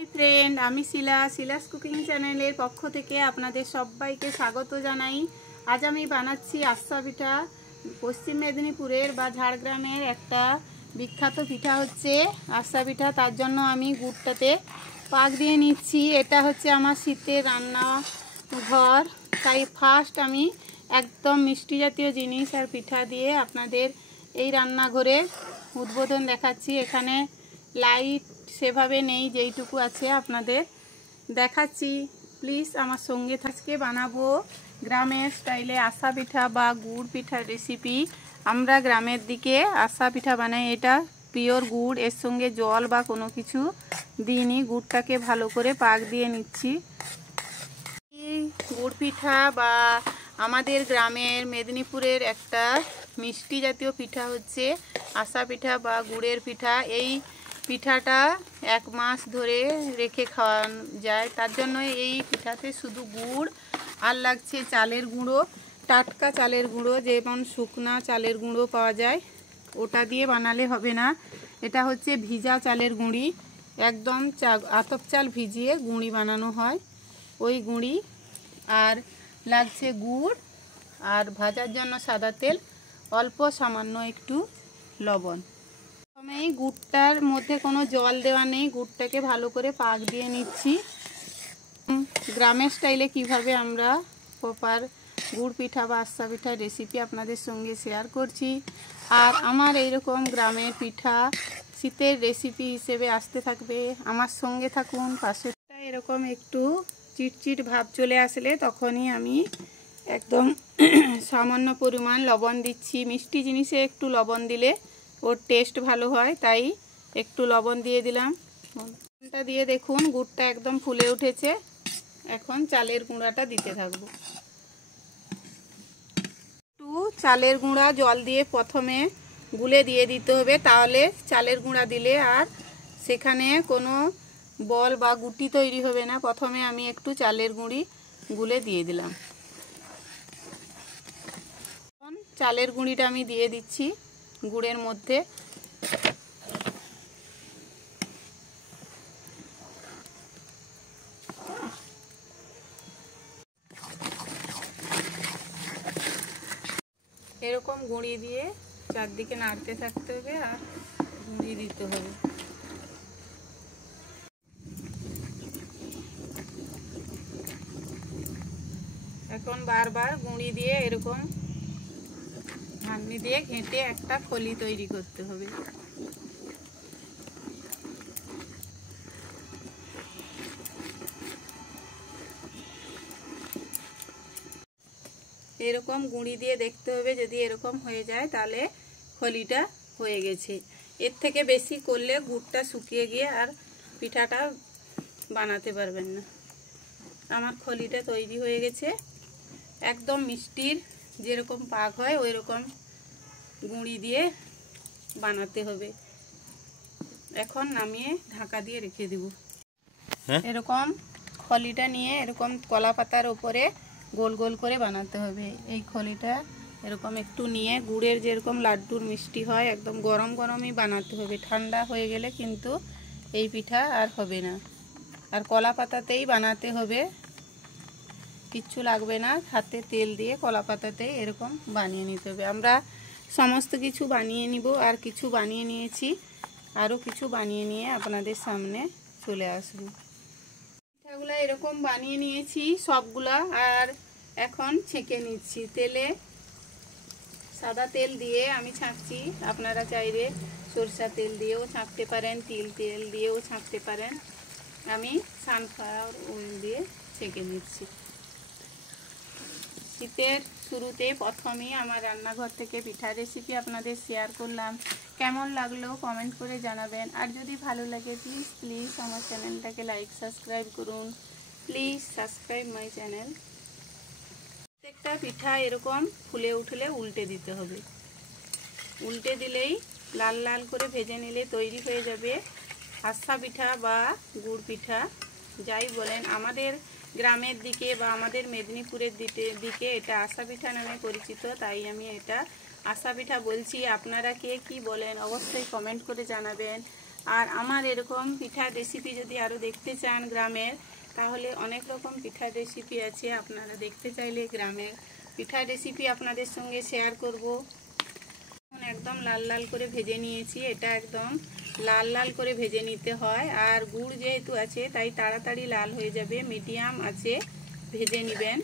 Hi friend, আমি Shila's cooking চ্যানেলের পক্ষ থেকে আপনাদের সবাইকে স্বাগত জানাই। আজ আমি বানাচ্ছি আস্তা পিঠা। পশ্চিম মেদিনীপুরের বা ঝাড়গ্রামের একটা বিখ্যাত পিঠা হচ্ছে আস্তা পিঠা। তার জন্য আমি গুড়টাতে পাক দিয়ে নিচ্ছি। এটা হচ্ছে আমার শীতের রান্না ঘর, তাই ফার্স্ট আমি একদম মিষ্টি জাতীয় জিনিস আর পিঠা দিয়ে আপনাদের এই রান্নাঘরে উদ্বোধন দেখাচ্ছি। এখানে লাইট সেভাবে নেই, যেইটুকু আছে আপনাদের দেখাচ্ছি। প্লিজ আমার সঙ্গে আজকে বানাবো গ্রামের স্টাইলে আশা পিঠা বা গুড় পিঠার রেসিপি। আমরা গ্রামের দিকে আশা পিঠা বানাই। এটা পিওর গুড়, এর সঙ্গে জল বা কোনো কিছু দিইনি। গুড়টাকে ভালো করে পাক দিয়ে নিচ্ছি। গুড় পিঠা বা আমাদের গ্রামের মেদিনীপুরের একটা মিষ্টি জাতীয় পিঠা হচ্ছে আশা পিঠা বা গুড়ের পিঠা। এই পিঠাটা 1 মাস ধরে রেখে খাওয়া যায়। তার জন্য এই পিঠাতে শুধু গুড় আর লাগছে চালের গুঁড়ো, টাটকা চালের গুঁড়ো, যেমন শুকনা চালের গুঁড়ো পাওয়া যায়, ওটা দিয়ে বানালে হবে না। এটা হচ্ছে ভিজা চালের গুঁড়ি, একদম আতপ চাল ভিজিয়ে গুঁড়ি বানানো হয়, ওই গুঁড়ি। আর লাগছে গুড়, আর ভাজার জন্য সাদা তেল, অল্প সামান্য একটু লবণ। প্রথমেই গুড়টার মধ্যে কোনো জল দেওয়া নেই, গুড়টাকে ভালো করে পাক দিয়ে নিচ্ছি। গ্রামের স্টাইলে কিভাবে আমরা প্রপার গুড় পিঠা বা আস্তা পিঠার রেসিপি আপনাদের সঙ্গে শেয়ার করছি। আর আমার এইরকম গ্রামের পিঠা শীতের রেসিপি হিসেবে আসতে থাকবে, আমার সঙ্গে থাকুন। পাশে এরকম একটু চিটচিট ভাব চলে আসলে তখনই আমি একদম সামান্য পরিমাণ লবণ দিচ্ছি। মিষ্টি জিনিসে একটু লবণ দিলে ওর টেস্ট ভালো হয়, তাই একটু লবণ দিয়ে দিলাম। লবণটা দিয়ে দেখুন গুড়টা একদম ফুলে উঠেছে। এখন চালের গুঁড়াটা দিতে থাকবো। একটু চালের গুঁড়া জল দিয়ে প্রথমে গুলে দিয়ে দিতে হবে, তাহলে চালের গুঁড়া দিলে আর সেখানে কোনো বল বা গুটি তৈরি হবে না। প্রথমে আমি একটু চালের গুঁড়ি গুলে দিয়ে দিলাম। চালের গুঁড়িটা আমি দিয়ে দিচ্ছি গুড়ের মধ্যে। এরকম গুঁড়ি দিয়ে চারদিকে নাড়তে থাকতে হবে আর গুঁড়ি দিতে হবে। এখন বারবার গুঁড়ি দিয়ে এরকম ঘাটনি দিয়ে ঘেঁটে একটা ফলি তৈরি করতে হবে। এরকম গুঁড়ি দিয়ে দেখতে হবে, যদি এরকম হয়ে যায় তাহলে ফলিটা হয়ে গেছে। এর থেকে বেশি করলে গুড়টা শুকিয়ে গিয়ে আর পিঠাটা বানাতে পারবেন না। আমার ফলিটা তৈরি হয়ে গেছে। একদম মিষ্টির যেরকম পাক হয় ওই রকম গুঁড়ি দিয়ে বানাতে হবে। এখন নামিয়ে ঢাকা দিয়ে রেখে দেব। এরকম খলিটা নিয়ে এরকম কলা পাতার উপরে গোল গোল করে বানাতে হবে। এই খলিটা এরকম একটু নিয়ে গুড়ের যেরকম লাড্ডুর মিষ্টি হয় একদম গরম গরমই বানাতে হবে। ঠান্ডা হয়ে গেলে কিন্তু এই পিঠা আর হবে না। আর কলা পাতাতেই বানাতে হবে, কিচ্ছু লাগবে না। হাতে তেল দিয়ে কলা পাতাতেই এরকম বানিয়ে নিতে হবে। আমরা সমস্ত কিছু বানিয়ে নিব, আর কিছু বানিয়ে নিয়েছি, আরও কিছু বানিয়ে নিয়ে আপনাদের সামনে চলে আসবো। পিঠাগুলো এরকম বানিয়ে নিয়েছি সবগুলা, আর এখন ছেঁকে নিচ্ছি। তেলে সাদা তেল দিয়ে আমি ছাঁকছি। আপনারা চাইলে সরষা তেল দিয়েও ছাঁকতে পারেন, তিল তেল দিয়েও ছাঁকতে পারেন। আমি সানফ্লাওয়ার অয়েল দিয়ে ছেঁকে নিচ্ছি। শীতের শুরুতে প্রথমেই আমার রান্নাঘর থেকে পিঠা রেসিপি আপনাদের শেয়ার করলাম। কেমন লাগলো কমেন্ট করে জানাবেন। আর যদি ভালো লাগে প্লিজ আমার চ্যানেলটাকে লাইক সাবস্ক্রাইব করুন। Please subscribe my channel. প্রত্যেকটা পিঠা এরকম ফুলে উঠলে উল্টে দিতে হবে। উল্টে দিলেই লাল লাল করে ভেজে নিলে তৈরি হয়ে যাবে আস্তা পিঠা বা গুড় পিঠা, যাই বলেন। আমাদের গ্রামের দিকে বা আমাদের মেদিনীপুরের দিকে এটা আশা পিঠা নামে পরিচিত, তাই আমি এটা আশা পিঠা বলছি। আপনারা কে কি বলেন অবশ্যই কমেন্ট করে জানাবেন। আর আমার এরকম পিঠার রেসিপি যদি আরও দেখতে চান গ্রামের, তাহলে অনেক রকম পিঠার রেসিপি আছে। আপনারা দেখতে চাইলে গ্রামের পিঠার রেসিপি আপনাদের সঙ্গে শেয়ার করব। একদম লাল লাল করে ভেজে নিয়েছি। এটা একদম লাল লাল করে ভেজে নিতে হয়। আর গুড় যেহেতু আছে তাই তাড়াতাড়ি লাল হয়ে যাবে। মিডিয়াম আছে ভেজে নেবেন।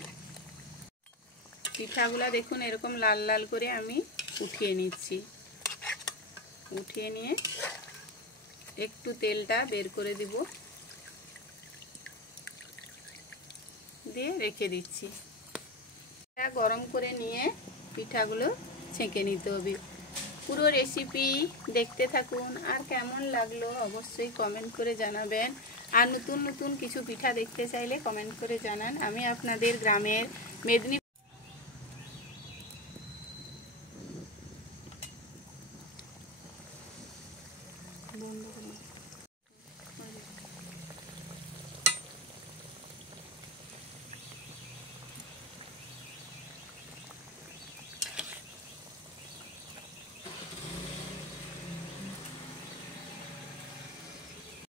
পিঠাগুলা দেখুন এরকম লাল লাল করে আমি উঠিয়ে নিচ্ছি। উঠিয়ে নিয়ে একটু তেলটা বের করে দিব, দিয়ে রেখে দিচ্ছি। এটা গরম করে নিয়ে পিঠাগুলো ছেঁকে নিতে হবে। পুরো রেসিপি দেখতে থাকুন। আর কেমন লাগলো অবশ্যই কমেন্ট করে জানাবেন। আর নতুন নতুন কিছু পিঠা দেখতে চাইলে কমেন্ট করে জানান। আমি আপনাদের গ্রামের মেদিনীপুর